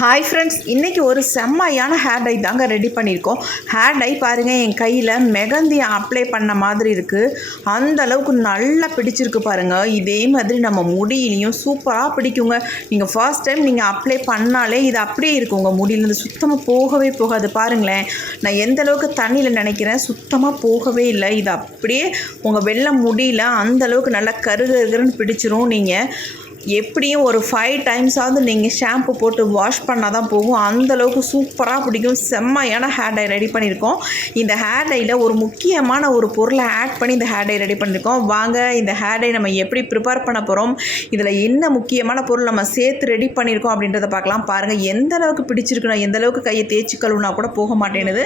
Hi friends இன்றைக்கி ஒரு செம்மையான ஹேர் டை தாங்க ரெடி பண்ணியிருக்கோம். ஹேர் டை பாருங்கள் என் கையில் மெகந்தி அப்ளை பண்ண மாதிரி இருக்குது அந்த அளவுக்கு நல்லா பிடிச்சிருக்கு பாருங்கள் இதே மாதிரி நம்ம முடியிலையும் சூப்பராக பிடிக்குங்க. நீங்கள் ஃபர்ஸ்ட் டைம் நீங்கள் அப்ளை பண்ணாலே இது அப்படியே இருக்கும் உங்கள் முடியிலேருந்து சுத்தமாக போகவே போகாது. பாருங்களேன் நான் எந்த அளவுக்கு தண்ணியில் நினைக்கிறேன் சுத்தமாக போகவே இல்லை. இது அப்படியே உங்கள் வெள்ளை முடியல அந்த அளவுக்கு நல்லா கருகருகருன்னு பிடிச்சிரும் நீங்கள் எப்படியும் ஒரு ஃபைவ் டைம்ஸாவது நீங்கள் ஷாம்பு போட்டு வாஷ் பண்ணால் தான் போகும் அந்தளவுக்கு சூப்பராக பிடிக்கும். செம்மையான ஹேர் டை ரெடி பண்ணியிருக்கோம். இந்த ஹேர் டையில் ஒரு முக்கியமான ஒரு பொருளை ஆட் பண்ணி இந்த ஹேர் டை ரெடி பண்ணியிருக்கோம். வாங்க இந்த ஹேர் டை நம்ம எப்படி ப்ரிப்பேர் பண்ண போகிறோம் இதில் என்ன முக்கியமான பொருள் நம்ம சேர்த்து ரெடி பண்ணியிருக்கோம் அப்படின்றத பார்க்கலாம். பாருங்கள் எந்த அளவுக்கு பிடிச்சிருக்குன்னா எந்த அளவுக்கு கையை தேய்ச்சி கழுவுனா கூட போக மாட்டேனுது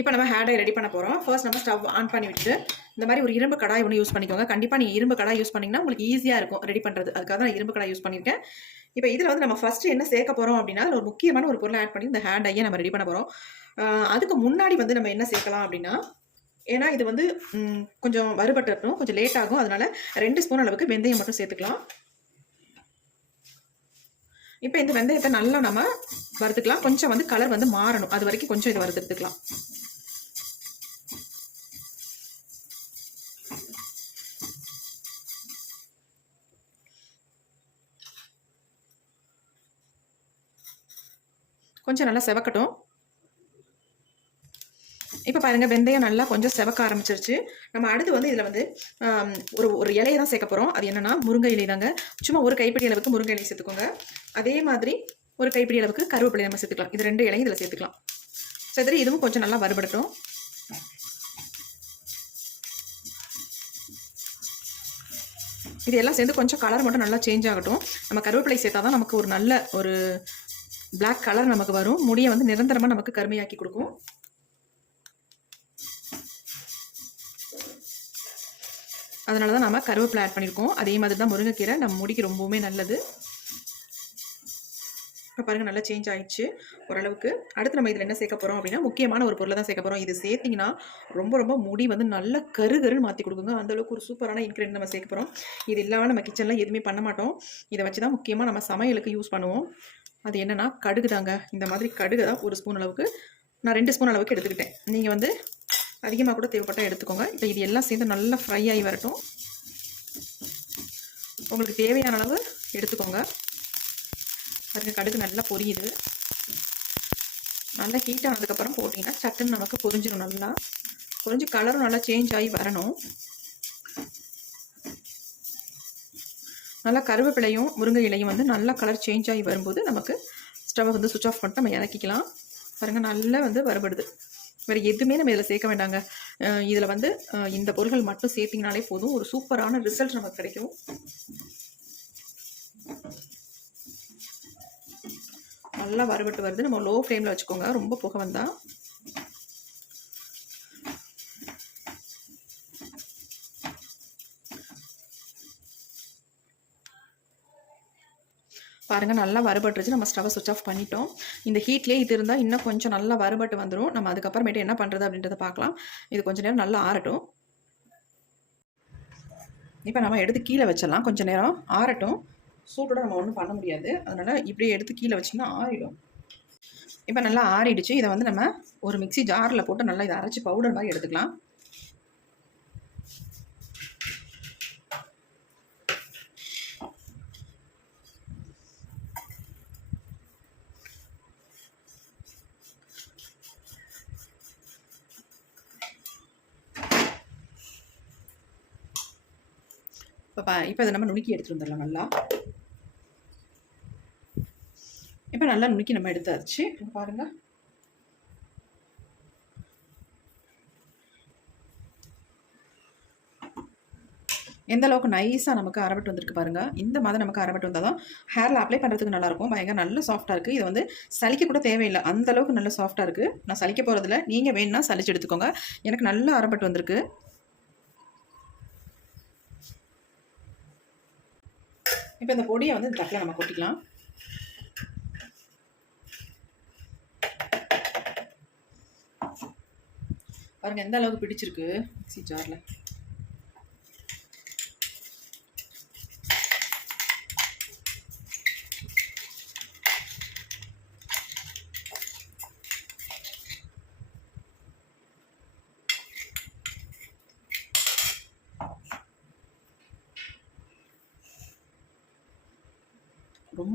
இப்போ நம்ம ஹேர் டை ரெடி பண்ண போகிறோம் ஃபர்ஸ்ட் நம்ம ஸ்டவ் ஆன் பண்ணி விட்டு இந்த மாதிரி ஒரு இரும்பு கடாய் ஒன்று யூஸ் பண்ணிக்கோங்க. கண்டிப்பாக நீங்கள் இரும்பு கடாய் யூஸ் பண்ணிங்கன்னா உங்களுக்கு ஈஸியாக இருக்கும் ரெடி பண்ணுறது அதுக்காக தான் நான் இரும்பு கடாய் யூஸ் பண்ணியிருக்கேன். இப்போ இதில் வந்து நம்ம ஃபஸ்ட்டு என்ன சேர்க்க போகிறோம் அப்படின்னா ஒரு முக்கியமான ஒரு பொருளை ஆட் பண்ணி இந்த ஹேர் டையை நம்ம ரெடி பண்ண போகிறோம் அதுக்கு முன்னாடி வந்து நம்ம என்ன சேர்க்கலாம் அப்படின்னா ஏன்னா இது வந்து கொஞ்சம் கொஞ்சம் வறுபட்டுறணும் கொஞ்சம் லேட் ஆகும். அதனால ரெண்டு ஸ்பூன் அளவுக்கு வெந்தயம் மட்டும் சேர்த்துக்கலாம். இப்போ இந்த வெந்தயத்தை நல்லா நம்ம வறுத்துக்கலாம். கொஞ்சம் வந்து கலர் வந்து மாறணும். அது வரைக்கும் கொஞ்சம் இதை வறுத்துக்கலாம். கொஞ்சம் நல்லா செவக்கட்டும். இப்போ பாருங்கள் வெந்தயம் நல்லா கொஞ்சம் செவக்க ஆரம்பிச்சிருச்சு. நம்ம அடுத்து வந்து இதில் வந்து ஒரு ஒரு இலையை தான் சேர்க்க போகிறோம் அது என்னென்னா முருங்கை இலை தாங்க. சும்மா ஒரு கைப்பிடி அளவுக்கு முருங்கை இலை சேர்த்துக்கோங்க. அதே மாதிரி ஒரு கைப்பிடி அளவுக்கு கருவேப்பிலை நம்ம சேர்த்துக்கலாம். இது ரெண்டு இலையும் இதில் சேர்த்துக்கலாம். சரி இதுவும் கொஞ்சம் நல்லா வறுபடட்டும். இது எல்லாம் சேர்ந்து கொஞ்சம் கலர் மட்டும் நல்லா சேஞ்ச் ஆகட்டும். நம்ம கருவேப்பிலை சேர்த்தா தான் நமக்கு ஒரு நல்ல ஒரு பிளாக் கலர் நமக்கு வரும். முடியை வந்து நிரந்தரமாக நமக்கு கருமையாக்கி கொடுக்கும். அதனால தான் நம்ம கருவேப்பிலை ஆட் பண்ணியிருக்கோம் அதே மாதிரி தான் முருங்கைக்கீரை. நம்ம முடிக்கு ரொம்பவுமே நல்லது. இப்போ பாருங்கள் நல்லா சேஞ்ச் ஆயிடுச்சு. ஓரளவுக்கு. அடுத்து நம்ம இதில் என்ன சேர்க்க போகிறோம் அப்படின்னா முக்கியமான ஒரு பொருளை தான் சேர்க்க போகிறோம் இது சேர்த்திங்கன்னா ரொம்ப ரொம்ப முடி வந்து நல்ல கருகருன்னு மாற்றி கொடுக்குங்க. அந்த அளவுக்கு ஒரு சூப்பரான இன்க்ரீடியன்ட் நம்ம சேர்க்க போகிறோம் இது இல்லாமல் நம்ம கிச்சனில் எதுவுமே பண்ண மாட்டோம். இதை வச்சு தான் முக்கியமாக நம்ம சமையலுக்கு யூஸ் பண்ணுவோம். அது என்னென்னா கடுகு தாங்க. இந்த மாதிரி கடுகு தான் ஒரு ஸ்பூன் அளவுக்கு. நான் ரெண்டு ஸ்பூன் அளவுக்கு எடுத்துக்கிட்டேன். நீங்கள் வந்து அதிகமாக கூட தேவைப்பட்டால் எடுத்துக்கோங்க. இப்போ இது எல்லாம் சேர்ந்து நல்லா ஃப்ரை ஆகி வரட்டும். உங்களுக்கு தேவையான அளவு எடுத்துக்கோங்க. பாருங்கள் கடுகு நல்லா பொரியுது. நல்லா ஹீட் ஆனதுக்கப்புறம் போட்டிங்கன்னா சட்டுன்னு நமக்கு பொரிஞ்சிடும் நல்லா. பொரிஞ்சு கலரும் நல்லா சேஞ்ச் ஆகி வரணும். நல்லா கருவேப்பிலையும் முருங்கை இலையும் வந்து நல்லா கலர் சேஞ்ச் ஆகி வரும்போது நமக்கு ஸ்டவ்வை வந்து சுவிச் ஆஃப் பண்ணிட்டு நம்ம இறக்கிக்கலாம். பாருங்கள் நல்லா வந்து வருபடுது வேறு எதுவுமே நம்ம இதில் சேர்க்க வேண்டாங்க. இதில் வந்து இந்த பொருள்கள் மட்டும் சேர்த்திங்கனாலே போதும். ஒரு சூப்பரான ரிசல்ட் நமக்கு கிடைக்கும். நல்லா வறுபட்டு வருது. நம்ம லோ ஃப்ளேமில் வச்சுக்கோங்க. ரொம்ப புகை வந்தால் பாருங்கள் நல்லா வறுபட்டுருச்சு. நம்ம ஸ்டவ்வை சுவிச் ஆஃப் பண்ணிட்டோம். இந்த ஹீட்லேயே இது இருந்தால் இன்னும் கொஞ்சம் நல்லா வறுபட்டு வந்துடும் நம்ம அதுக்கப்புறமேட்டு என்ன பண்ணுறது அப்படின்றத பார்க்கலாம். இது கொஞ்சம் நேரம் நல்லா ஆறட்டும். இப்போ நம்ம எடுத்து கீழே வச்சிடலாம். கொஞ்சம் நேரம் ஆறட்டும். சூட்டோட நம்ம ஒன்றும் பண்ண முடியாது. அதனால் இப்படியே எடுத்து கீழே வச்சிங்கன்னா ஆறிடும். இப்போ நல்லா ஆறிடுச்சு. இதை வந்து நம்ம ஒரு மிக்ஸி ஜாரில் போட்டு நல்லா இதை அரைச்சி பவுடர் மாதிரி எடுத்துக்கலாம். இப்போ பா இப்போ இதை நம்ம நுணுக்கி எடுத்துட்டு வந்துடலாம் நல்லா. இப்போ நல்லா நுணுக்கி நம்ம எடுத்தாச்சு. பாருங்க. எந்த அளவுக்கு நைஸாக நமக்கு அரவட்டு வந்திருக்கு பாருங்க. இந்த மாதிரி நமக்கு அரவட்டு வந்தால் தான் ஹேரில் அப்ளை பண்ணுறதுக்கு நல்லாயிருக்கும் பயங்கர நல்ல சாஃப்டாக இருக்குது இது வந்து சலிக்க கூட தேவையில்லை. அந்த அளவுக்கு நல்ல சாஃப்டாக இருக்குது நான் சலிக்க போகிறதில்ல நீங்கள் வேணும்னா சலிச்சு எடுத்துக்கோங்க. எனக்கு நல்ல அரவட்டு வந்திருக்கு. இப்போ இந்த பொடியை வந்து இந்த தட்டில் நம்ம கொட்டிக்கலாம். பாருங்க எந்த அளவுக்கு பிடிச்சிருக்கு? மிக்ஸி ஜாரில்.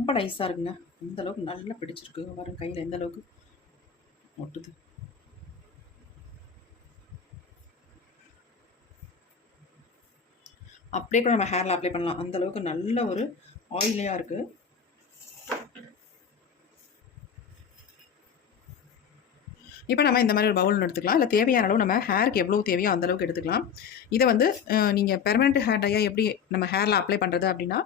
ரொம்ப நைஸாக இருக்குங்க. இந்த அளவுக்கு நல்லா பிடிச்சிருக்கு. வரும் கையில் எந்த அளவுக்கு? ஒட்டுது. அப்படியே கூட நம்ம ஹேரில் அப்ளை பண்ணலாம். அந்த அளவுக்கு நல்ல ஒரு ஆயிலியாக இருக்குது இப்போ நம்ம இந்த மாதிரி ஒரு பவுல் எடுத்துக்கலாம். இல்லை தேவையான அளவு நம்ம ஹேருக்கு எவ்வளோ தேவையோ அந்த அளவுக்கு எடுத்துக்கலாம். இதை வந்து நீங்கள் பெர்மனெண்ட் ஹேர் டையாக எப்படி நம்ம ஹேரில் அப்ளை பண்ணுறது அப்படின்னா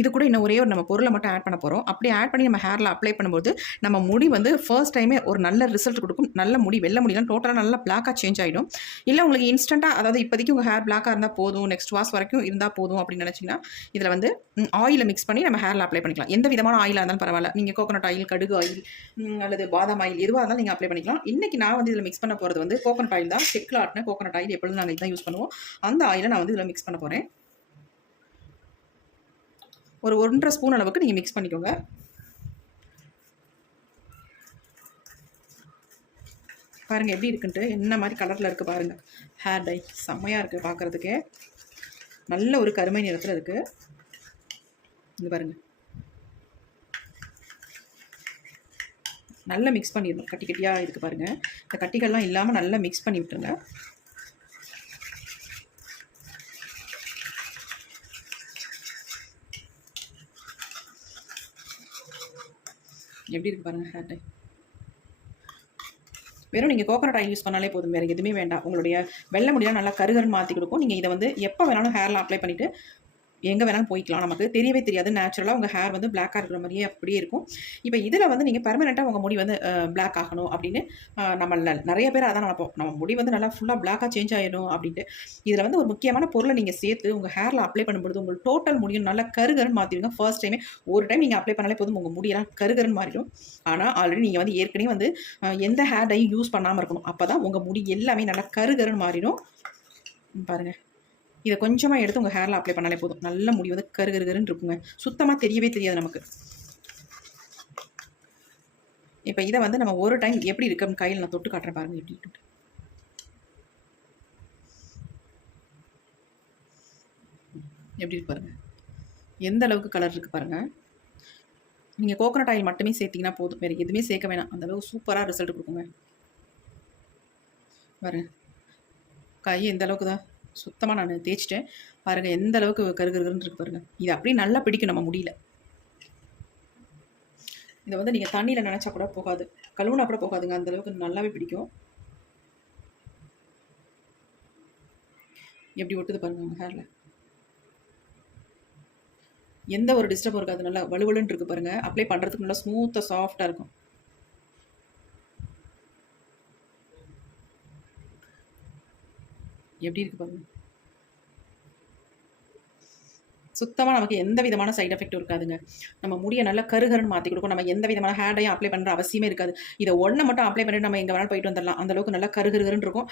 இது கூட இன்னும் ஒரே ஒரு நம்ம பொருளை மட்டும் ஆட் பண்ண போகிறோம் அப்படி ஆட் பண்ணி நம்ம ஹேரில் அப்ளை பண்ணும்போது நம்ம முடி வந்து ஃபர்ஸ்ட் டைமே ஒரு நல்ல ரிசல்ட் கொடுக்கும். நல்ல முடி வெள்ளை முடியலாம் டோட்டலாக நல்லா பிளாக்காக சேஞ்ச் ஆகிடும் இல்லை உங்களுக்கு இன்ஸ்டண்ட்டாக அதாவது இப்போதைக்கு உங்கள் ஹேர் பிளாக்காக இருந்தால் போதும் நெக்ஸ்ட் வாஷ் வரைக்கும் இருந்தால் போதும் அப்படின்னு நினச்சிங்கன்னா இதில் வந்து ஆயிலை மிக்ஸ் பண்ணி நம்ம ஹேரில் அப்ளை பண்ணிக்கலாம். எந்த விதமான ஆயிலாக இருந்தாலும் பரவாயில்ல. நீங்கள் கோகோனட் ஆயில் கடுகு ஆயில் அல்லது பாதாம் ஆயில் எதுவாக இருந்தாலும் நீங்கள் அப்ளை பண்ணிக்கலாம். இன்றைக்கி நான் வந்து இதில் மிக்ஸ் பண்ண போகிறது வந்து கோகனட் ஆயில் தான். செக்கில் ஆட்டின கோகனட் ஆயில் எப்பொழுதும் நாங்கள் இதான் யூஸ் பண்ணுவோம். அந்த ஆயிலை நான் வந்து இதில் மிக்ஸ் பண்ண போகிறேன் ஒரு ஒன்றரை ஸ்பூன் அளவுக்கு நீங்கள் மிக்ஸ் பண்ணிக்கோங்க. பாருங்கள் எப்படி இருக்குன்ட்டு. என்ன மாதிரி கலரில் இருக்குது பாருங்கள் ஹேர் டை செம்மையாக இருக்குது பார்க்குறதுக்கே நல்ல ஒரு கருமை நிறத்தில் இருக்குது இங்கே பாருங்கள் நல்லா மிக்ஸ் பண்ணிடணும். கட்டி கட்டியாக இருக்குது பாருங்கள் இந்த கட்டிகள்லாம் இல்லாமல் நல்லா மிக்ஸ் பண்ணி விட்டுருங்க. எப்படி இருக்கு பாருங்கள் ஹேர் டை வெறும் நீங்கள் கோகோனட் ஆயில் யூஸ் பண்ணாலே போதும். வேறு எதுவுமே வேண்டாம். உங்களுடைய வெள்ளை முடியெல்லாம் நல்லா கருகருன்னு மாற்றி கொடுக்கும். நீங்கள் இதை வந்து எப்போ வேணாலும் ஹேரில் அப்ளை பண்ணிவிட்டு எங்கே வேணாலும் போய்க்கலாம். நமக்கு தெரியவே தெரியாது. நேச்சுரலாக உங்கள் ஹேர் வந்து பிளாக்காக இருக்கிற மாதிரியே அப்படியே இருக்கும். இப்போ இதில் வந்து நீங்கள் பெர்மனெண்ட்டாக உங்கள் முடி வந்து பிளாக் ஆகணும் அப்படின்னு நம்ம ந- நிறைய பேர் அதான் நினைப்போம். நம்ம முடி வந்து நல்லா ஃபுல்லாக பிளாக்காக சேஞ்ச் ஆகிடும் அப்படின்ட்டு. இதில் வந்து ஒரு முக்கியமான பொருளை நீங்கள் சேர்த்து உங்கள் ஹேரில் அப்ளை பண்ணும்போது உங்கள் டோட்டல் முடியும் நல்லா கருகருன்னு மாற்றிடுங்க ஃபர்ஸ்ட் டைமே ஒரு டைம் நீங்கள் அப்ளை பண்ணாலே போதும். உங்கள் முடியெல்லாம் கருகருன்னு மாறிடும். ஆனால் ஆல்ரெடி நீங்கள் வந்து ஏற்கனவே வந்து எந்த ஹேர் டையும் யூஸ் பண்ணாமல் இருக்கணும். அப்போ தான் உங்கள் முடி எல்லாமே நல்லா கருகருன்னு மாறிடும். பாருங்கள் இதை கொஞ்சமாக எடுத்து உங்கள் ஹேரில் அப்ளை பண்ணாலே போதும். நல்ல முடி வந்து கரு கருகருன்னு இருக்குங்க. சுத்தமாக தெரியவே தெரியாது நமக்கு. இப்போ இதை வந்து நம்ம ஒரு டைம் எப்படி இருக்குன்னு கையில் நான் தொட்டு காட்டுறேன் பாருங்க எப்படி எப்படி இருக்கு பாருங்க. எந்த அளவுக்கு கலர் இருக்கு பாருங்க. நீங்கள் கோகனட் ஆயில் மட்டுமே சேர்த்தீங்கன்னா போதும். வேறு எதுவுமே சேர்க்க வேணாம். அந்த அளவுக்கு சூப்பராக ரிசல்ட் கொடுக்குங்க. பாருங்க. கை எந்த அளவுக்கு தான் சுத்தமாக நான் தேய்ச்சிட்டேன். பாருங்கள் எந்த அளவுக்கு கருகருன்னு இருக்கு பாருங்கள் இது அப்படியே நல்லா பிடிக்கும் நம்ம முடியல. இதை வந்து நீங்கள் தண்ணியில் நினச்சா கூட போகாது. கழுவுனா கூட போகாதுங்க. அந்த அளவுக்கு நல்லாவே பிடிக்கும். எப்படி ஒட்டுது பாருங்க உங்கள் ஹேரில் எந்த ஒரு டிஸ்டர்பும் இருக்காது. நல்லா வலுவலுன்னு இருக்கு பாருங்க. அப்ளை பண்ணுறதுக்கு நல்லா ஸ்மூத்தாக சாஃப்டாக இருக்கும். எப்படி இருக்கு பாருங்க. சுத்தமாக நமக்கு எந்த விதமான சைட் எஃபெக்ட்டும் இருக்காதுங்க. நம்ம முடியை நல்லா கருகருன்னு மாற்றி கொடுக்கும். நம்ம எந்த விதமான ஹேண்டையும் அப்ளை பண்ணுற அவசியமே இருக்காது. இதை ஒன்றை மட்டும் அப்ளை பண்ணிட்டு நம்ம எங்கே வேணாலும் போயிட்டு வந்துடலாம். அந்த அளவுக்கு நல்லா கருகருகருன்னு இருக்கும்.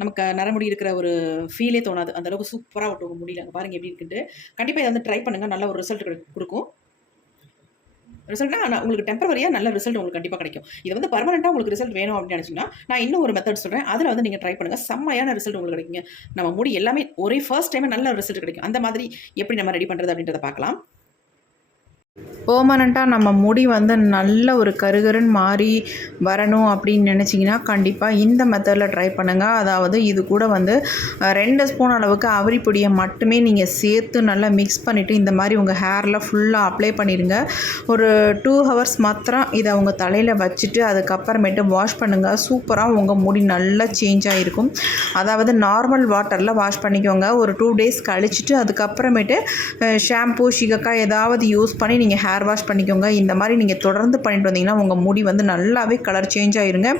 நமக்கு நரமுடி இருக்கிற ஒரு ஃபீலே தோணாது. அந்தளவுக்கு சூப்பராக ஒட்டுவோம் முடியல. பாருங்கள் பாருங்க எப்படி இருக்குன்ட்டு. கண்டிப்பாக இதை வந்து ட்ரை பண்ணுங்கள் நல்ல ஒரு ரிசல்ட் கொடுக்கும். ரிசல்ட்னா உங்களுக்கு டெம்பரவரியாக நல்ல ரிசல்ட் உங்களுக்கு கண்டிப்பாக கிடைக்கும். இது வந்து பர்மனெண்ட்டாக உங்களுக்கு ரிசல்ட் வேணும் அப்படின்னு நினச்சிங்கன்னா நான் இன்னும் ஒரு மெத்தட் சொல்கிறேன் அதில் வந்து நீங்கள் ட்ரை பண்ணுங்கள் செம்மையான ரிசல்ட் உங்களுக்கு கிடைக்குங்க. நம்ம முடி எல்லாமே ஒரே ஃபர்ஸ்ட் டைமே நல்ல ரிசல்ட் கிடைக்கும். அந்த மாதிரி எப்படி நம்ம ரெடி பண்ணுறது அப்படின்றத பார்க்கலாம். பெர்மனண்ட்டாக நம்ம முடி வந்து நல்ல ஒரு கருகருன்னு மாறி வரணும் அப்படின்னு நினச்சிங்கன்னா கண்டிப்பாக இந்த மெத்தடில் ட்ரை பண்ணுங்கள் அதாவது இது கூட வந்து ரெண்டு ஸ்பூன் அளவுக்கு அவரி பொடியை மட்டுமே நீங்கள் சேர்த்து நல்லா மிக்ஸ் பண்ணிவிட்டு இந்த மாதிரி உங்கள் ஹேரில் ஃபுல்லாக அப்ளை பண்ணிடுங்க ஒரு டூ ஹவர்ஸ் மாத்திரம் இதை உங்கள் தலையில் வச்சுட்டு அதுக்கப்புறமேட்டு வாஷ் பண்ணுங்கள் சூப்பராக உங்கள் முடி நல்லா சேஞ்ச் ஆகிருக்கும் அதாவது நார்மல் வாட்டரில் வாஷ் பண்ணிக்கோங்க. ஒரு டூ டேஸ் கழிச்சிட்டு அதுக்கப்புறமேட்டு ஷாம்பூ ஷிகக்காய் ஏதாவது யூஸ் பண்ணி நீங்கள் ஹேர் வாஷ் பண்ணிக்கோங்க. இந்த மாதிரி நீங்கள் தொடர்ந்து பண்ணிட்டு வந்தீங்கன்னா உங்கள் முடி வந்து நல்லாவே கலர் சேஞ்ச் ஆயிருங்க.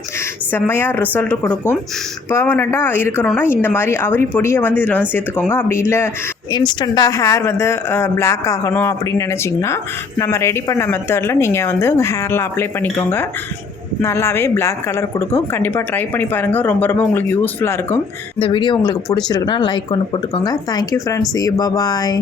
செம்மையாக ரிசல்ட் கொடுக்கும். பர்மனெண்ட்டாக இருக்கணும்னா இந்த மாதிரி அவரி பொடியை வந்து இதில் வந்து சேர்த்துக்கோங்க. அப்படி இல்லை இன்ஸ்டண்ட்டாக ஹேர் வந்து பிளாக் ஆகணும் அப்படின்னு நினச்சிங்கன்னா நம்ம ரெடி பண்ண மெத்தடில் நீங்கள் வந்து உங்கள் ஹேரில் அப்ளை பண்ணிக்கோங்க. நல்லாவே பிளாக் கலர் கொடுக்கும். கண்டிப்பாக ட்ரை பண்ணி பாருங்கள் ரொம்ப ரொம்ப உங்களுக்கு யூஸ்ஃபுல்லாக இருக்கும். இந்த வீடியோ உங்களுக்கு பிடிச்சிருக்குன்னா லைக் ஒன்று போட்டுக்கோங்க. Thank you friends bye